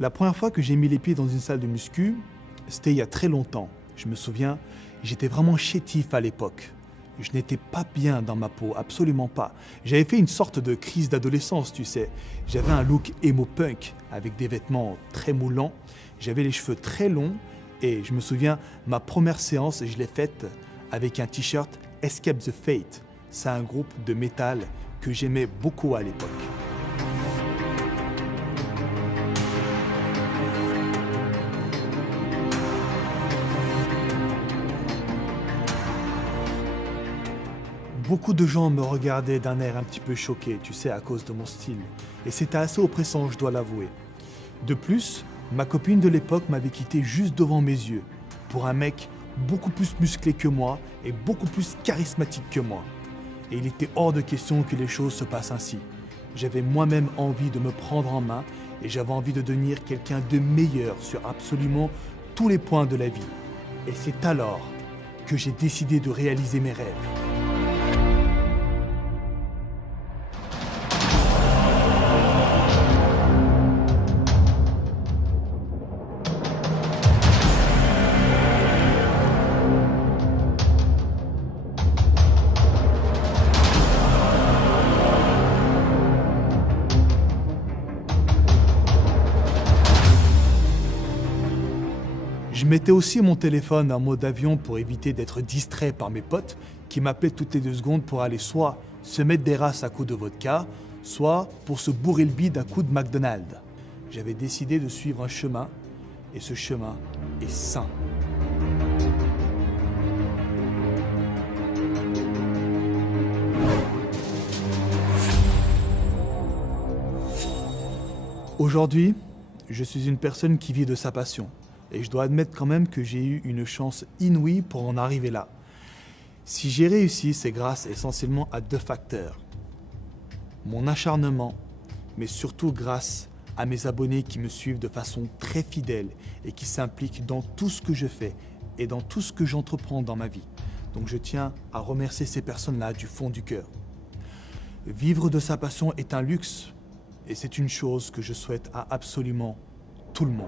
La première fois que j'ai mis les pieds dans une salle de muscu, c'était il y a très longtemps. Je me souviens, j'étais vraiment chétif à l'époque. Je n'étais pas bien dans ma peau, absolument pas. J'avais fait une sorte de crise d'adolescence, tu sais. J'avais un look emo punk avec des vêtements très moulants. J'avais les cheveux très longs et je me souviens, ma première séance, je l'ai faite avec un t-shirt Escape the Fate. C'est un groupe de métal que j'aimais beaucoup à l'époque. Beaucoup de gens me regardaient d'un air un petit peu choqué, tu sais, à cause de mon style. Et c'était assez oppressant, je dois l'avouer. De plus, ma copine de l'époque m'avait quitté juste devant mes yeux, pour un mec beaucoup plus musclé que moi et beaucoup plus charismatique que moi. Et il était hors de question que les choses se passent ainsi. J'avais moi-même envie de me prendre en main et j'avais envie de devenir quelqu'un de meilleur sur absolument tous les points de la vie. Et c'est alors que j'ai décidé de réaliser mes rêves. Je mettais aussi mon téléphone en mode avion pour éviter d'être distrait par mes potes qui m'appelaient toutes les 2 secondes pour aller soit se mettre des races à coups de vodka, soit pour se bourrer le bide à coups de McDonald's. J'avais décidé de suivre un chemin et ce chemin est sain. Aujourd'hui, je suis une personne qui vit de sa passion. Et je dois admettre quand même que j'ai eu une chance inouïe pour en arriver là. Si j'ai réussi, c'est grâce essentiellement à 2 facteurs. Mon acharnement, mais surtout grâce à mes abonnés qui me suivent de façon très fidèle et qui s'impliquent dans tout ce que je fais et dans tout ce que j'entreprends dans ma vie. Donc je tiens à remercier ces personnes-là du fond du cœur. Vivre de sa passion est un luxe et c'est une chose que je souhaite à absolument tout le monde.